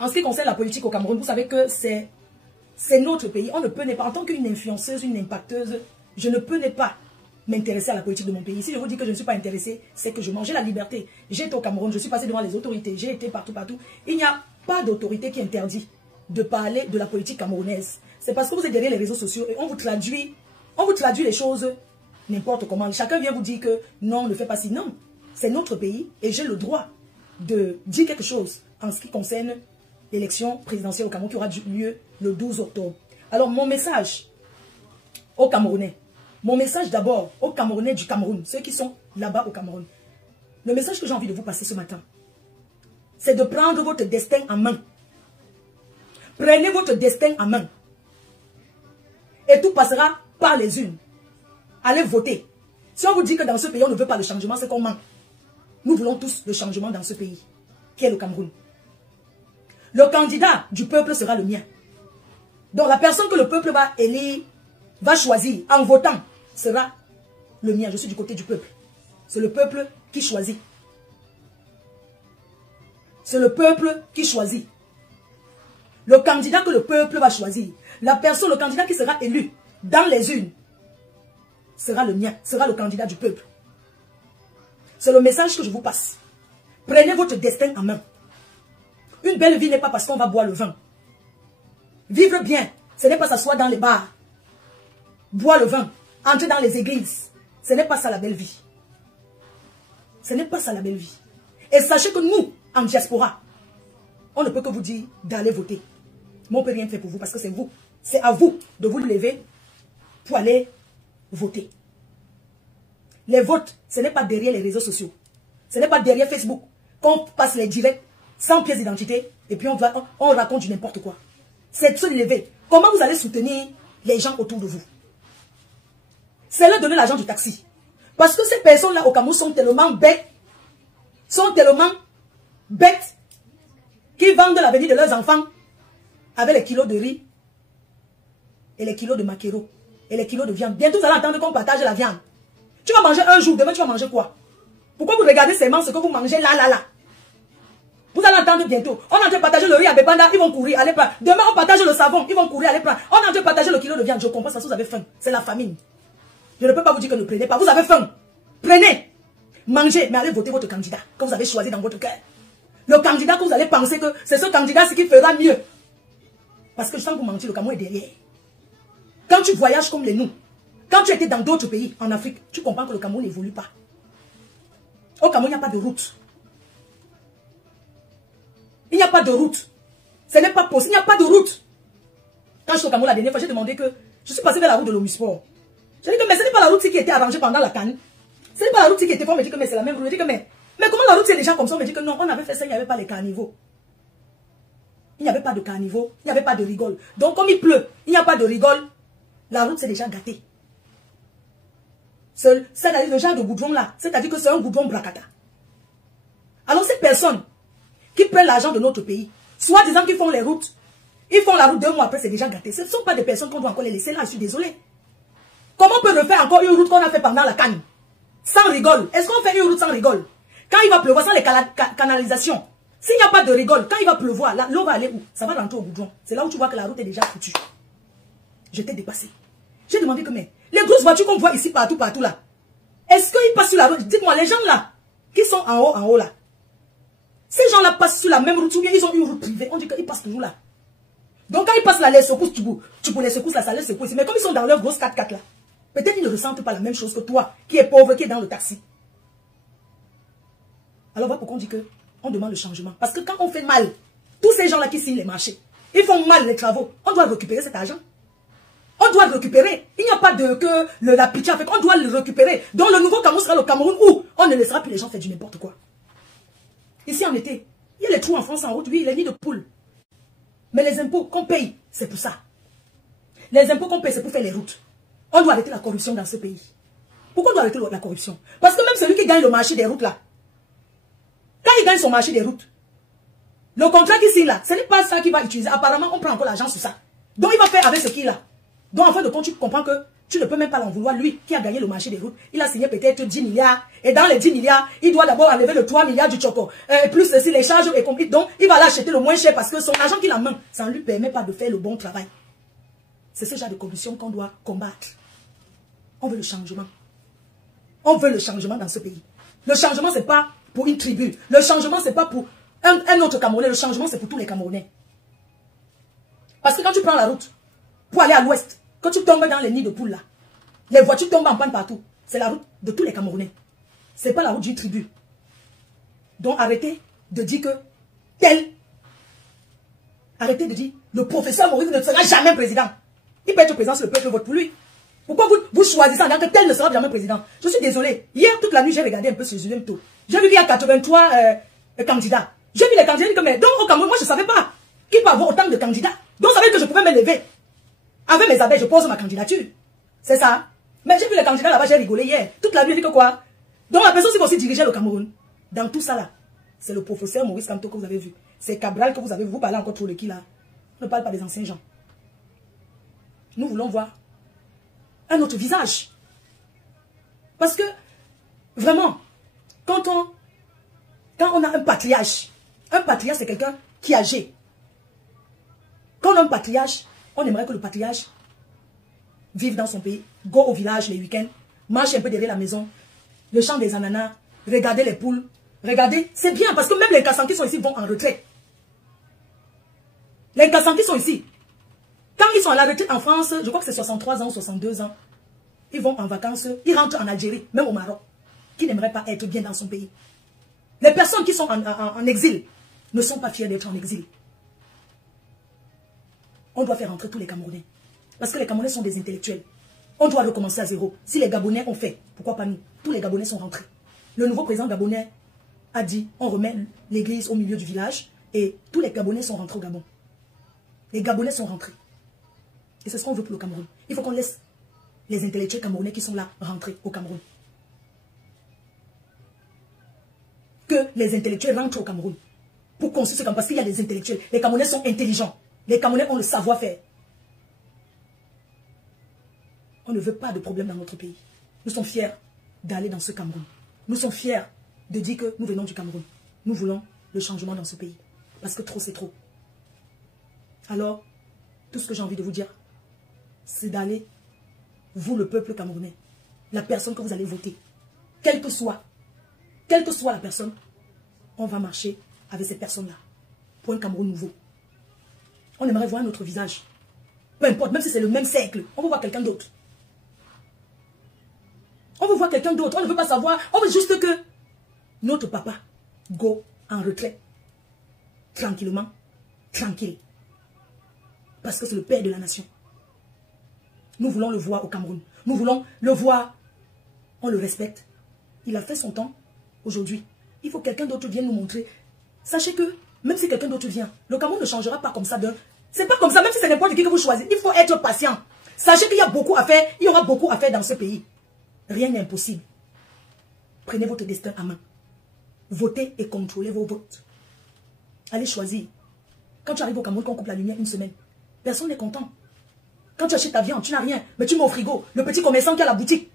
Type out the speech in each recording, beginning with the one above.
En ce qui concerne la politique au Cameroun, vous savez que c'est notre pays. On ne peut pas, en tant qu'une influenceuse, une impacteuse, je ne peux pas m'intéresser à la politique de mon pays. Si je vous dis que je ne suis pas intéressée, c'est que je mangeais la liberté. J'ai été au Cameroun, je suis passée devant les autorités, j'ai été partout. Il n'y a pas d'autorité qui interdit de parler de la politique camerounaise. C'est parce que vous êtes derrière les réseaux sociaux et on vous traduit les choses n'importe comment. Chacun vient vous dire que non, ne fais pas si. Non, c'est notre pays et j'ai le droit de dire quelque chose en ce qui concerne l'élection présidentielle au Cameroun qui aura lieu le 12 octobre. Alors mon message aux Camerounais, mon message d'abord aux Camerounais du Cameroun, ceux qui sont là-bas au Cameroun. Le message que j'ai envie de vous passer ce matin, c'est de prendre votre destin en main. Prenez votre destin en main. Et tout passera par les urnes. Allez voter. Si on vous dit que dans ce pays, on ne veut pas le changement, c'est qu'on ment. Nous voulons tous le changement dans ce pays, qui est le Cameroun. Le candidat du peuple sera le mien. Donc la personne que le peuple va élire, va choisir en votant, sera le mien. Je suis du côté du peuple. C'est le peuple qui choisit. C'est le peuple qui choisit. Le candidat que le peuple va choisir, la personne, le candidat qui sera élu dans les urnes, sera le mien, sera le candidat du peuple. C'est le message que je vous passe. Prenez votre destin en main. Une belle vie n'est pas parce qu'on va boire le vin. Vivre bien, ce n'est pas s'asseoir dans les bars, boire le vin, entrer dans les églises. Ce n'est pas ça la belle vie. Ce n'est pas ça la belle vie. Et sachez que nous, en diaspora, on ne peut que vous dire d'aller voter. Mais on ne peut rien faire pour vous parce que c'est vous. C'est à vous de vous lever pour aller voter. Les votes, ce n'est pas derrière les réseaux sociaux. Ce n'est pas derrière Facebook qu'on passe les directs sans pièce d'identité et puis on raconte du n'importe quoi. C'est de se lever. Comment vous allez soutenir les gens autour de vous? C'est leur donner l'argent du taxi. Parce que ces personnes-là au Cameroun sont tellement bêtes, qu'ils vendent l'avenir de leurs enfants avec les kilos de riz et les kilos de maquereau et les kilos de viande. Bientôt, vous allez entendre qu'on partage la viande. Tu vas manger un jour, demain tu vas manger quoi? Pourquoi vous regardez seulement ce que vous mangez là? Vous allez entendre bientôt. On est en train de partager le riz à Bébanda, ils vont courir, allez prendre. Demain, on partage le savon, ils vont courir, allez prendre. On est en train de partager le kilo de viande. Je comprends parce que vous avez faim. C'est la famine. Je ne peux pas vous dire que ne prenez pas. Vous avez faim. Prenez. Mangez, mais allez voter votre candidat que vous avez choisi dans votre cœur. Le candidat que vous allez penser que c'est ce candidat qui fera mieux. Parce que je sens que vous mentez, le Cameroun est derrière. Quand tu voyages comme les nous, quand tu étais dans d'autres pays en Afrique, tu comprends que le Cameroun n'évolue pas. Au Cameroun, il n'y a pas de route. Il n'y a pas de route. Ce n'est pas possible. Il n'y a pas de route. Quand je suis au Cameroun la dernière fois, j'ai demandé que je suis passé vers la route de l'Omisport. J'ai dit que mais ce n'est pas la route qui a été arrangée pendant la canne. Ce n'est pas la route qui était faite. On me dit que mais c'est la même route. Je dis que mais comment la route c'est déjà comme ça? On me dit que non, on avait fait ça, il n'y avait pas les carnivaux. Il n'y avait pas de carnivaux, il n'y avait pas de rigole. Donc comme il pleut, il n'y a pas de rigole, la route c'est déjà gâtée. C'est-à-dire le genre de goudron là, c'est-à-dire que c'est un goudron bracata. Alors ces personnes qui prennent l'argent de notre pays, soit disant qu'ils font les routes, ils font la route 2 mois après, c'est déjà gâté. Ce ne sont pas des personnes qu'on doit encore les laisser là, je suis désolé. Comment on peut refaire encore une route qu'on a fait pendant la canne? Sans rigole. Est-ce qu'on fait une route sans rigole? Quand il va pleuvoir, sans les canalisations, s'il n'y a pas de rigole, quand il va pleuvoir, l'eau va aller où? Ça va rentrer au goudron. C'est là où tu vois que la route est déjà foutue. Je t'ai dépassé. J'ai demandé que mais les grosses voitures qu'on voit ici partout là, est-ce qu'ils passent sur la route? Dites-moi, les gens là, qui sont en haut là, ces gens-là passent sur la même route ou bien ils ont une route privée. On dit qu'ils passent toujours là. Donc quand ils passent là, les secousses, tu peux les secousses là, ça les secoue ici. Mais comme ils sont dans leur grosse 4x4 là, peut-être ils ne ressentent pas la même chose que toi, qui est pauvre, qui est dans le taxi. Alors voilà pourquoi on dit que on demande le changement. Parce que quand on fait mal, tous ces gens-là qui signent les marchés, ils font mal les travaux, on doit récupérer cet argent. On doit le récupérer. Il n'y a pas de que la pitié avec. On doit le récupérer. Donc le nouveau Cameroun sera le Cameroun où on ne laissera plus les gens faire du n'importe quoi. Ici en été, il y a les trous en France en route, oui, les nids de poules. Mais les impôts qu'on paye, c'est pour ça. Les impôts qu'on paye, c'est pour faire les routes. On doit arrêter la corruption dans ce pays. Pourquoi on doit arrêter la corruption? Parce que même celui qui gagne le marché des routes là, quand il gagne son marché des routes, le contrat qu'il signe là, ce n'est pas ça qu'il va utiliser. Apparemment, on prend encore l'argent sur ça. Donc il va faire avec ce qu'il a. Donc en fin de compte, tu comprends que Tu ne peux même pas l'en vouloir. Lui, qui a gagné le marché des routes, il a signé peut-être 10 milliards. Et dans les 10 milliards, il doit d'abord enlever le 3 milliards du Choco. Plus si les charges et compris. Donc, il va l'acheter le moins cher parce que son argent qu'il a en main, ça ne lui permet pas de faire le bon travail. C'est ce genre de corruption qu'on doit combattre. On veut le changement. On veut le changement dans ce pays. Le changement, ce n'est pas pour une tribu. Le changement, ce n'est pas pour un autre Camerounais. Le changement, c'est pour tous les Camerounais. Parce que quand tu prends la route pour aller à l'ouest, quand tu tombes dans les nids de poules là, les voitures tombent en panne partout. C'est la route de tous les Camerounais. Ce n'est pas la route d'une tribu. Donc arrêtez de dire que tel. Arrêtez de dire le professeur Maurice ne sera jamais président. Il peut être président si le peuple vote pour lui. Pourquoi vous choisissez en tant que tel ne sera jamais président? Je suis désolé. Hier, toute la nuit, j'ai regardé un peu sur le tour. J'ai vu qu'il y a 83 candidats. J'ai vu les candidats, mais donc au Cameroun, moi je ne savais pas qu'il peut avoir autant de candidats. Donc ça veut dire que je pouvais me lever. Avec mes abeilles, je pose ma candidature. C'est ça. Mais j'ai vu les candidats là-bas, j'ai rigolé hier. Toute la nuit, j'ai dit que quoi? Donc la personne qui va aussi diriger le Cameroun. Dans tout ça là, c'est le professeur Maurice Kamto que vous avez vu. C'est Cabral que vous avez vu. Vous parlez encore trop de qui là? On ne parle pas des anciens gens. Nous voulons voir un autre visage. Parce que, vraiment, quand on a un patriarche c'est quelqu'un qui agit. Quand on a un patriarche, on aimerait que le patriarche vive dans son pays, go au village les week-ends, marche un peu derrière la maison, le champ des ananas, regarder les poules, regardez, c'est bien parce que même les Kassan qui sont ici vont en retraite. Les Kassan qui sont ici, quand ils sont à la retraite en France, je crois que c'est 63 ans ou 62 ans, ils vont en vacances, ils rentrent en Algérie, même au Maroc, qui n'aimeraient pas être bien dans son pays. Les personnes qui sont en exil ne sont pas fiers d'être en exil. On doit faire rentrer tous les Camerounais. Parce que les Camerounais sont des intellectuels. On doit recommencer à zéro. Si les Gabonais ont fait, pourquoi pas nous? Tous les Gabonais sont rentrés. Le nouveau président gabonais a dit, on remet l'église au milieu du village et tous les Gabonais sont rentrés au Gabon. Les Gabonais sont rentrés. Et c'est ce qu'on veut pour le Cameroun. Il faut qu'on laisse les intellectuels camerounais qui sont là rentrer au Cameroun. Que les intellectuels rentrent au Cameroun. Pour construire ce Cameroun. Parce qu'il y a des intellectuels. Les Camerounais sont intelligents. Les Camerounais ont le savoir-faire. On ne veut pas de problème dans notre pays. Nous sommes fiers d'aller dans ce Cameroun. Nous sommes fiers de dire que nous venons du Cameroun. Nous voulons le changement dans ce pays. Parce que trop, c'est trop. Alors, tout ce que j'ai envie de vous dire, c'est d'aller, vous le peuple camerounais, la personne que vous allez voter, quelle que soit la personne, on va marcher avec cette personne-là pour un Cameroun nouveau. On aimerait voir notre visage. Peu importe, même si c'est le même siècle, on veut voir quelqu'un d'autre. On veut voir quelqu'un d'autre, on ne veut pas savoir, on veut juste que notre papa go en retrait. Tranquillement, tranquille. Parce que c'est le père de la nation. Nous voulons le voir au Cameroun. Nous voulons le voir. On le respecte. Il a fait son temps. Aujourd'hui, il faut que quelqu'un d'autre vienne nous montrer. Sachez que, même si quelqu'un d'autre vient, le Cameroun ne changera pas comme ça. C'est pas comme ça, même si c'est n'importe qui que vous choisissez. Il faut être patient. Sachez qu'il y a beaucoup à faire. Il y aura beaucoup à faire dans ce pays. Rien n'est impossible. Prenez votre destin à main. Votez et contrôlez vos votes. Allez choisir. Quand tu arrives au Cameroun, qu'on coupe la lumière une semaine, personne n'est content. Quand tu achètes ta viande, tu n'as rien, mais tu mets au frigo. Le petit commerçant qui a la boutique,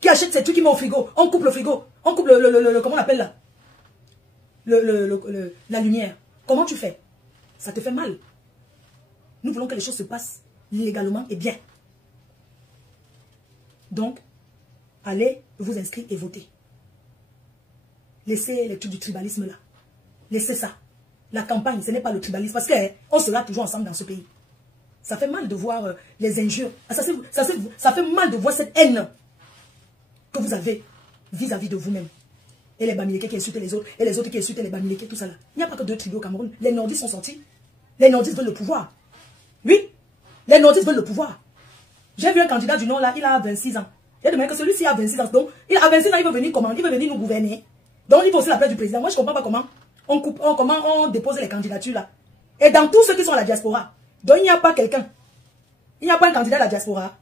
qui achète ses trucs, qui met au frigo. On coupe le frigo. On coupe comment on appelle là? La lumière. Comment tu fais? Ça te fait mal. Nous voulons que les choses se passent légalement et bien. Donc, allez vous inscrire et voter. Laissez les trucs du tribalisme là. Laissez ça. La campagne, ce n'est pas le tribalisme. Parce qu'on sera toujours ensemble dans ce pays. Ça fait mal de voir les injures. Ça fait mal de voir cette haine que vous avez vis-à-vis de vous-même. Et les Bamileke qui insultent les autres. Et les autres qui insultent les Bamileke, tout ça là. Il n'y a pas que deux tribus au Cameroun. Les nordistes sont sortis. Les nordistes veulent le pouvoir. Oui. Les nordistes veulent le pouvoir. J'ai vu un candidat du Nord là, il a 26 ans. J'ai demandé que celui-ci a 26 ans. Donc, il a 26 ans, il veut venir comment? Il veut venir nous gouverner. Donc, il faut aussi la place du président. Moi, je ne comprends pas comment on dépose les candidatures là. Et dans tous ceux qui sont à la diaspora. Donc, il n'y a pas quelqu'un. Il n'y a pas un candidat à la diaspora.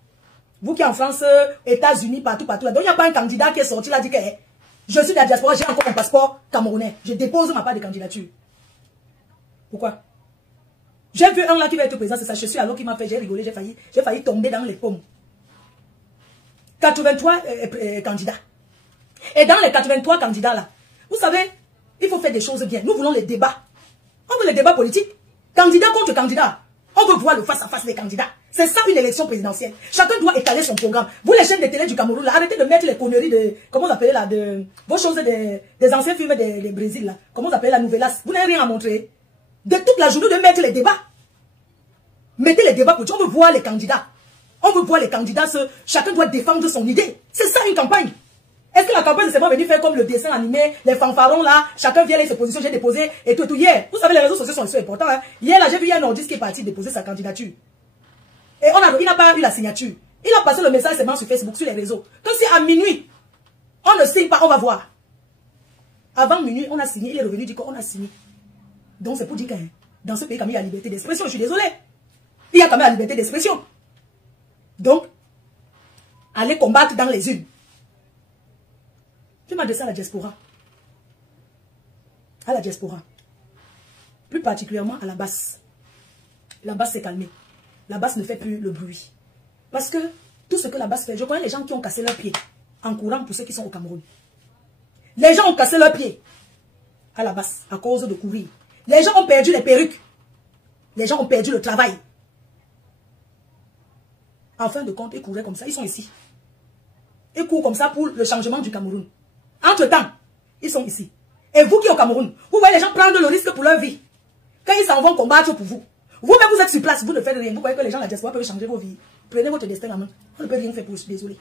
Vous qui êtes en France, États-Unis, partout là. Donc, il n'y a pas un candidat qui est sorti là, dit que je suis de la diaspora, j'ai encore mon passeport camerounais. Je dépose ma part de candidature. Pourquoi? J'ai vu un là qui va être président, c'est ça. Je suis à l'eau qui m'a fait, j'ai rigolé, j'ai failli tomber dans les pommes. 83 candidats. Et dans les 83 candidats là, vous savez, il faut faire des choses bien. Nous voulons les débats. On veut les débats politiques. Candidat contre candidat. On veut voir le face-à-face des candidats. C'est ça une élection présidentielle. Chacun doit étaler son programme. Vous les chaînes de télé du Cameroun, là, arrêtez de mettre les conneries de... Comment vous appelez là, de... Vos choses des anciens films des Brésil là. Comment vous appelez la Novelas. Vous n'avez rien à montrer. De toute la journée de mettre les débats. Mettez les débats politiques. On veut voir les candidats. On veut voir les candidats. Chacun doit défendre son idée. C'est ça une campagne. Est-ce que la campagne c'est vraiment venue faire comme le dessin animé, les fanfarons là, chacun vient là, il se positionne, j'ai déposé et tout. Hier, vous savez les réseaux sociaux sont importants. Hein? Hier là, j'ai vu un nordiste qui est parti déposer sa candidature. Et il n'a pas eu la signature. Il a passé le message seulement sur Facebook, sur les réseaux. Comme si à minuit, on ne signe pas, on va voir. Avant minuit, on a signé, il est revenu dire qu'on a signé. Donc c'est pour dire que dans ce pays, quand il y a la liberté d'expression, je suis désolé. Il y a quand même la liberté d'expression. Donc, allez combattre dans les urnes. Je m'adresse à la diaspora. À la diaspora. Plus particulièrement à la basse. La basse s'est calmée. La basse ne fait plus le bruit. Parce que tout ce que la basse fait, je connais les gens qui ont cassé leurs pieds en courant pour ceux qui sont au Cameroun. Les gens ont cassé leurs pieds à la basse à cause de courir. Les gens ont perdu les perruques. Les gens ont perdu le travail. En fin de compte, ils couraient comme ça. Ils sont ici. Ils courent comme ça pour le changement du Cameroun. Entre-temps, ils sont ici. Et vous qui êtes au Cameroun, vous voyez les gens prendre le risque pour leur vie. Quand ils s'en vont combattre pour vous. Vous-même, vous êtes sur place, vous ne faites rien. Vous croyez que les gens de la diaspora peuvent changer vos vies. Prenez votre destin en main. On ne peut rien faire pour vous, désolé.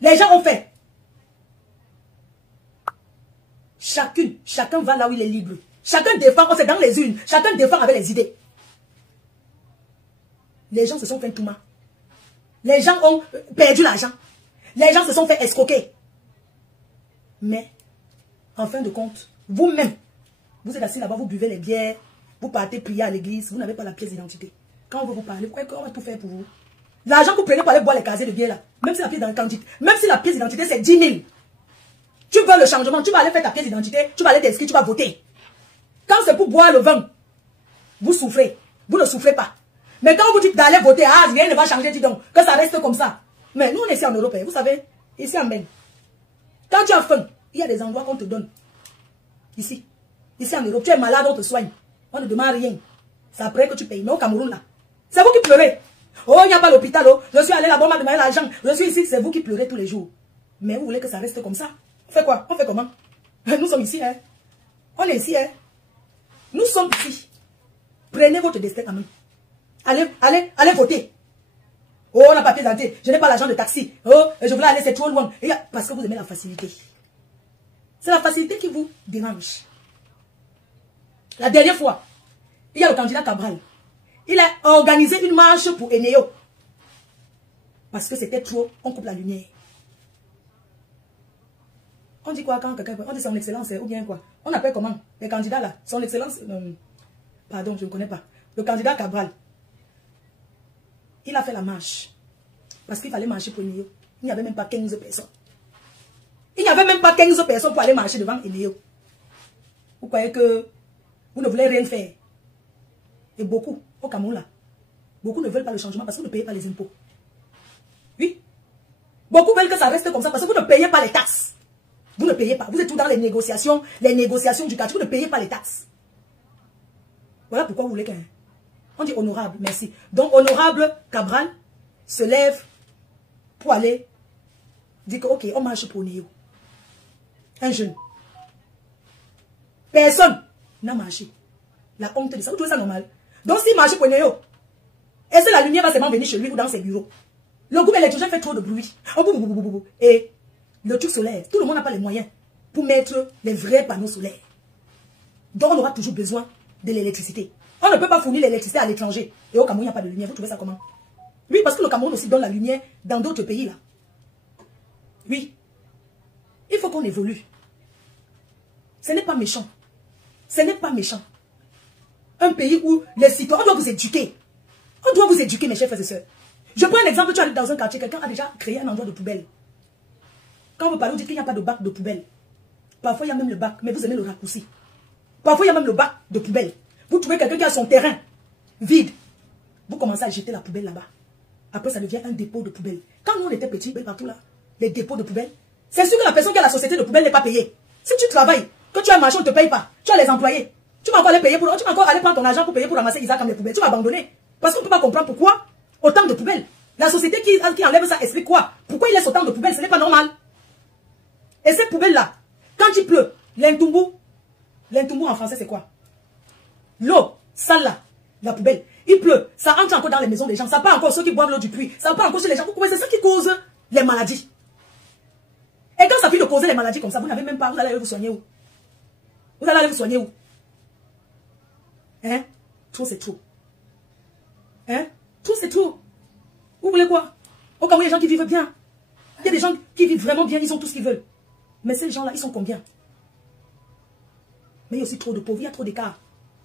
Les gens ont fait. Chacun va là où il est libre. Chacun défend, on sait dans les urnes. Chacun défend avec les idées. Les gens se sont fait tout mal. Les gens ont perdu l'argent. Les gens se sont fait escroquer. Mais, en fin de compte, vous-même, vous êtes assis là-bas, vous buvez les bières, vous partez prier à l'église, vous n'avez pas la pièce d'identité. Quand on veut vous parler, vous croyez qu'on va tout faire pour vous? L'argent que vous prenez pour aller boire les casiers de bière là, même si la pièce d'identité, c'est 10 000. Tu veux le changement, tu vas aller faire ta pièce d'identité, tu vas aller t'inscrire, tu vas voter. Quand c'est pour boire le vin, vous souffrez, vous ne souffrez pas. Mais quand vous dites d'aller voter, ah, rien ne va changer, dis donc, que ça reste comme ça. Mais nous, on est ici en Europe, vous savez, ici en Ben. Quand tu as faim, il y a des endroits qu'on te donne. Ici. Ici en Europe, tu es malade, on te soigne. On ne demande rien. C'est après que tu payes. Mais au Cameroun, là, c'est vous qui pleurez. Oh, il n'y a pas l'hôpital. Oh. Je suis allé là-bas, on m'a demandé l'argent. Je suis ici, c'est vous qui pleurez tous les jours. Mais vous voulez que ça reste comme ça? On fait quoi? On fait comment? Nous sommes ici, hein. On est ici, hein. Nous sommes ici. Prenez votre destin en main. Allez voter. Oh, on n'a pas pièce d'identité. Je n'ai pas l'argent de taxi. Oh, je voulais aller, c'est trop loin. Parce que vous aimez la facilité. C'est la facilité qui vous dérange. La dernière fois, il y a le candidat Cabral. Il a organisé une marche pour Eneo. Parce que c'était trop, on coupe la lumière. On dit quoi quand quelqu'un... On dit son excellence, ou bien quoi? On appelle comment? Les candidats là. Son excellence... pardon, je ne connais pas. Le candidat Cabral. Il a fait la marche. Parce qu'il fallait marcher pour Eneo. Il n'y avait même pas 15 personnes. Il n'y avait même pas 15 personnes pour aller marcher devant Eneo. Vous croyez que vous ne voulez rien faire? Et beaucoup, au Cameroun là, beaucoup ne veulent pas le changement parce que vous ne payez pas les impôts. Oui. Beaucoup veulent que ça reste comme ça parce que vous ne payez pas les taxes. Vous ne payez pas. Vous êtes tout dans les négociations du quartier. Vous ne payez pas les taxes. Voilà pourquoi vous voulez qu'un... On dit honorable, merci. Donc honorable Cabral se lève pour aller dire que ok, on marche pour Néo. Un jeune. Personne n'a marché. La honte de ça. Vous trouvez ça normal? Donc s'il marche pour Néo, est-ce que la lumière va seulement venir chez lui ou dans ses bureaux? Le groupe électrogène fait trop de bruit. Et le truc solaire, tout le monde n'a pas les moyens pour mettre les vrais panneaux solaires. Donc on aura toujours besoin de l'électricité. On ne peut pas fournir l'électricité à l'étranger. Et au Cameroun, il n'y a pas de lumière. Vous trouvez ça comment? Oui, parce que le Cameroun aussi donne la lumière dans d'autres pays là. Oui. Il faut qu'on évolue. Ce n'est pas méchant. Ce n'est pas méchant. Un pays où les citoyens, on doit vous éduquer. On doit vous éduquer, mes chers frères et sœurs. Je prends un exemple, tu arrives dans un quartier, quelqu'un a déjà créé un endroit de poubelle. Quand vous parlez, vous dites qu'il n'y a pas de bac de poubelle. Parfois, il y a même le bac, mais vous aimez le raccourci. Parfois, il y a même le bac de poubelle. Vous trouvez quelqu'un qui a son terrain vide. Vous commencez à jeter la poubelle là-bas. Après, ça devient un dépôt de poubelle. Quand nous, on était petits, partout là, les dépôts de poubelle, c'est sûr que la personne qui a la société de poubelle n'est pas payée. Si tu travailles, que tu as marché, on ne te paye pas. Tu as les employés. Tu vas encore aller payer pour... Tu vas encore aller prendre ton argent pour payer pour ramasser Isaac comme les poubelles. Tu vas abandonner. Parce qu'on ne peut pas comprendre pourquoi autant de poubelles. La société qui enlève ça explique quoi? Pourquoi il laisse autant de poubelles? Ce n'est pas normal. Et ces poubelles-là, quand il pleut, l'intumbu en français c'est quoi? L'eau, sale là, la poubelle. Il pleut, ça entre encore dans les maisons des gens. Ça part encore ceux qui boivent l'eau du puits. Ça part encore chez les gens. C'est ça qui cause les maladies. Et quand ça finit de causer les maladies comme ça, vous n'avez même pas, vous allez aller vous soigner où? Vous allez aller vous soigner où? Hein? Trop c'est trop. Hein? Trop c'est trop. Vous voulez quoi? Au cas où il y a des gens qui vivent bien. Il y a des gens qui vivent vraiment bien, ils ont tout ce qu'ils veulent. Mais ces gens-là, ils sont combien? Mais il y a aussi trop de pauvres, il y a trop d'écart.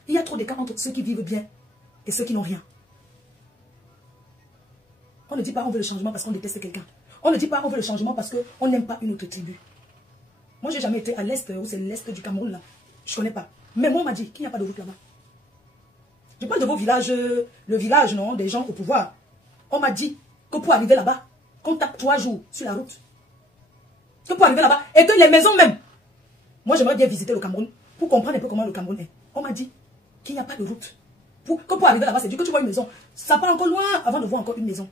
Il y a trop d'écart entre ceux qui vivent bien et ceux qui n'ont rien. On ne dit pas on veut le changement parce qu'on déteste quelqu'un. On ne dit pas on veut le changement parce qu'on n'aime pas une autre tribu. Moi, je n'ai jamais été à l'est, où c'est l'est du Cameroun, là. Je ne connais pas. Mais moi, on m'a dit qu'il n'y a pas de route là-bas. Je parle de vos villages, le village, non, des gens au pouvoir. On m'a dit que pour arriver là-bas, qu'on tape 3 jours sur la route. Que pour arriver là-bas, et que les maisons même. Moi, j'aimerais bien visiter le Cameroun pour comprendre un peu comment le Cameroun est. On m'a dit qu'il n'y a pas de route. Que pour arriver là-bas, c'est dit que tu vois une maison. Ça part encore loin avant de voir encore une maison.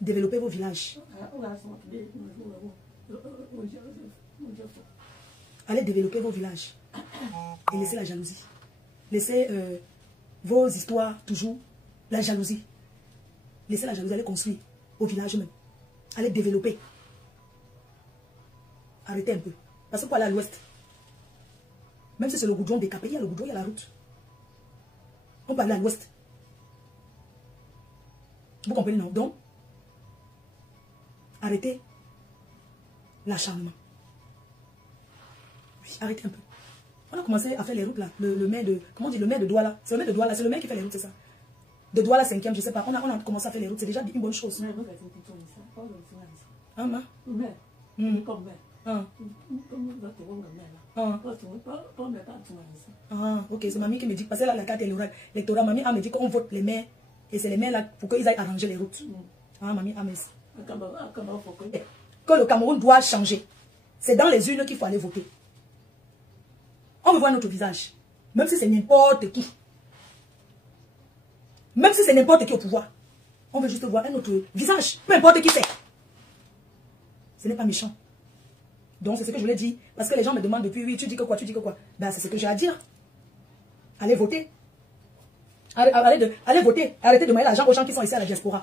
Développez vos villages. Allez développer vos villages. Et laissez la jalousie. Laissez vos histoires toujours. La jalousie. Laissez la jalousie. Allez construire au village même. Allez développer. Arrêtez un peu. Parce que pour aller à l'ouest, même si c'est le goudron décapé, il y a le goudron, il y a la route. On peut aller à l'ouest. Vous comprenez, non? Donc, arrêtez l'acharnement. Oui, arrêtez un peu. On a commencé à faire les routes là. Le maire de... Comment on dit? Le maire de Douala. C'est le maire de Douala. C'est le maire qui fait les routes, c'est ça. De Douala 5e, je ne sais pas. On a commencé à faire les routes. C'est déjà une bonne chose. Ah, ma? Ok, c'est mamie qui me dit, parce que là, la carte électorale, mamie me dit qu'on vote les maires, et c'est les maires là pour qu'ils aillent arranger les routes. Ah, mamie, merci. Que le Cameroun doit changer. C'est dans les urnes qu'il faut aller voter. On veut voir notre visage. Même si c'est n'importe qui. Même si c'est n'importe qui au pouvoir. On veut juste voir un autre visage. Peu importe qui c'est. Ce n'est pas méchant. Donc c'est ce que je voulais dire. Parce que les gens me demandent depuis, oui, tu dis que quoi, tu dis que quoi. Ben c'est ce que j'ai à dire. Allez voter. Allez voter. Arrêtez de demander l'argent aux gens qui sont ici à la diaspora.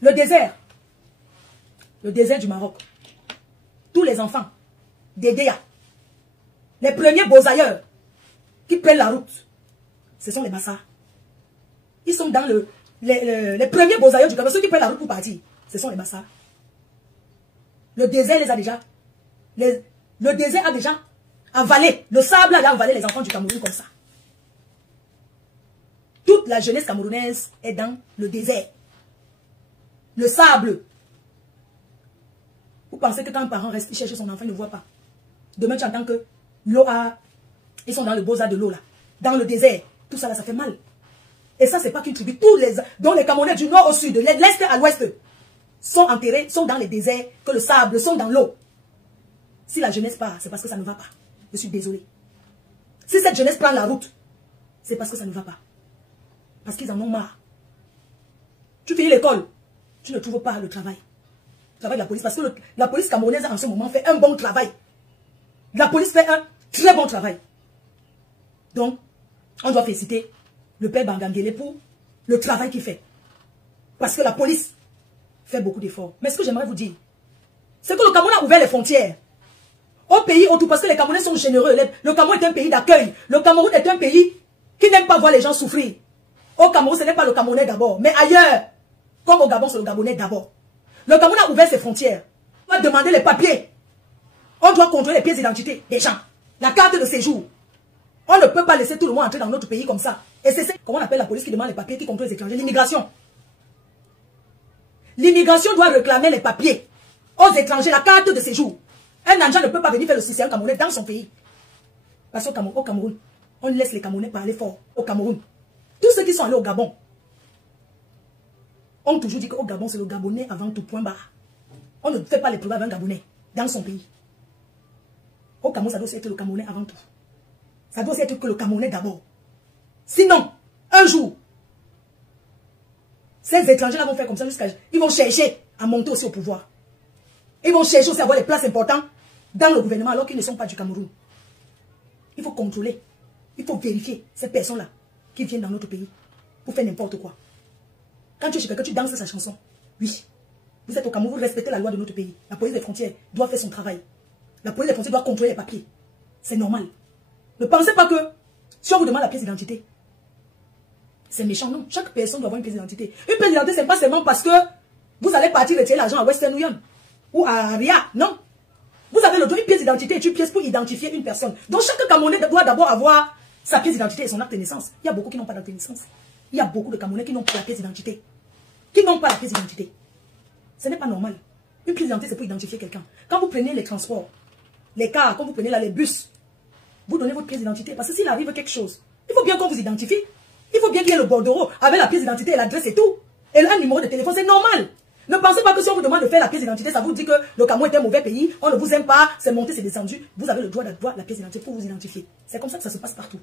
Le désert. Le désert du Maroc. Tous les enfants des DEA. Les premiers beaux-ailleurs qui prennent la route, ce sont les Massas. Ils sont dans les premiers beaux-ailleurs du Cameroun. Ceux qui prennent la route pour partir, ce sont les Massas. Le désert les a déjà... Le désert a déjà avalé. Le sable a avalé les enfants du Cameroun comme ça. Toute la jeunesse camerounaise est dans le désert. Le sable. Vous pensez que quand un parent reste, il cherche son enfant, il ne voit pas. Demain, tu entends que l'eau a... Ils sont dans le beaux-arts de l'eau là. Dans le désert. Tout ça là, ça fait mal. Et ça, c'est pas qu'une tribu. Tous les... dont les Camerounais du nord au sud, de l'est à l'ouest, sont enterrés, sont dans les déserts, que le sable, sont dans l'eau. Si la jeunesse part, c'est parce que ça ne va pas. Je suis désolé. Si cette jeunesse prend la route, c'est parce que ça ne va pas. Parce qu'ils en ont marre. Tu finis l'école, tu ne trouves pas le travail. Le travail de la police. Parce que la police camerounaise en ce moment fait un bon travail. La police fait un très bon travail. Donc, on doit féliciter le père Bangangele pour le travail qu'il fait. Parce que la police fait beaucoup d'efforts. Mais ce que j'aimerais vous dire, c'est que le Cameroun a ouvert les frontières au pays autour parce que les Camerounais sont généreux. Le Cameroun est un pays d'accueil. Le Cameroun est un pays qui n'aime pas voir les gens souffrir. Au Cameroun, ce n'est pas le Camerounais d'abord, mais ailleurs, comme au Gabon, c'est le Gabonais d'abord. Le Cameroun a ouvert ses frontières. On va demander les papiers. On doit contrôler les pièces d'identité des gens. La carte de séjour. On ne peut pas laisser tout le monde entrer dans notre pays comme ça. Et c'est comment on appelle la police qui demande les papiers, qui contrôle les étrangers. L'immigration. L'immigration doit réclamer les papiers aux étrangers, la carte de séjour. Un agent ne peut pas venir faire le social Camerounais dans son pays. Parce qu'au Cameroun, on laisse les Camerounais parler fort. Au Cameroun, Tous ceux qui sont allés au Gabon ont toujours dit qu'au Gabon, c'est le Gabonais avant tout, point barre. On ne fait pas les progrès avec un Gabonais dans son pays. Au Cameroun, ça doit aussi être le Camerounais avant tout. Ça doit aussi être que le Camerounais d'abord. Sinon, un jour, ces étrangers-là vont faire comme ça jusqu'à... Ils vont chercher à monter aussi au pouvoir. Ils vont chercher aussi à avoir les places importantes dans le gouvernement alors qu'ils ne sont pas du Cameroun. Il faut contrôler. Il faut vérifier ces personnes-là qui viennent dans notre pays pour faire n'importe quoi. Quand tu es chez quelqu'un, tu danses sa chanson. Oui. Vous êtes au Cameroun, vous respectez la loi de notre pays. La police des frontières doit faire son travail. La police des frontières doit contrôler les papiers. C'est normal. Ne pensez pas que si on vous demande la pièce d'identité, c'est méchant, non. Chaque personne doit avoir une pièce d'identité. Une pièce d'identité, ce n'est pas seulement parce que vous allez partir retirer l'argent à Western Union ou à Ria. Non. Vous avez le droit, une pièce d'identité est une pièce pour identifier une personne. Donc chaque Camerounais doit d'abord avoir sa pièce d'identité et son acte de naissance. Il y a beaucoup qui n'ont pas d'acte de naissance. Il y a beaucoup de Camerounais qui n'ont pas la pièce d'identité. Qui n'ont pas la pièce d'identité. Ce n'est pas normal. Une pièce d'identité, c'est pour identifier quelqu'un. Quand vous prenez les transports, les cars, quand vous prenez là les bus, vous donnez votre pièce d'identité. Parce que s'il arrive quelque chose, il faut bien qu'on vous identifie. Il faut bien qu'il y ait le bordereau avec la pièce d'identité et l'adresse et tout. Et là, un numéro de téléphone, c'est normal. Ne pensez pas que si on vous demande de faire la pièce d'identité, ça vous dit que le Cameroun est un mauvais pays, on ne vous aime pas, c'est monté, c'est descendu. Vous avez le droit d'avoir la pièce d'identité pour vous identifier. C'est comme ça que ça se passe partout.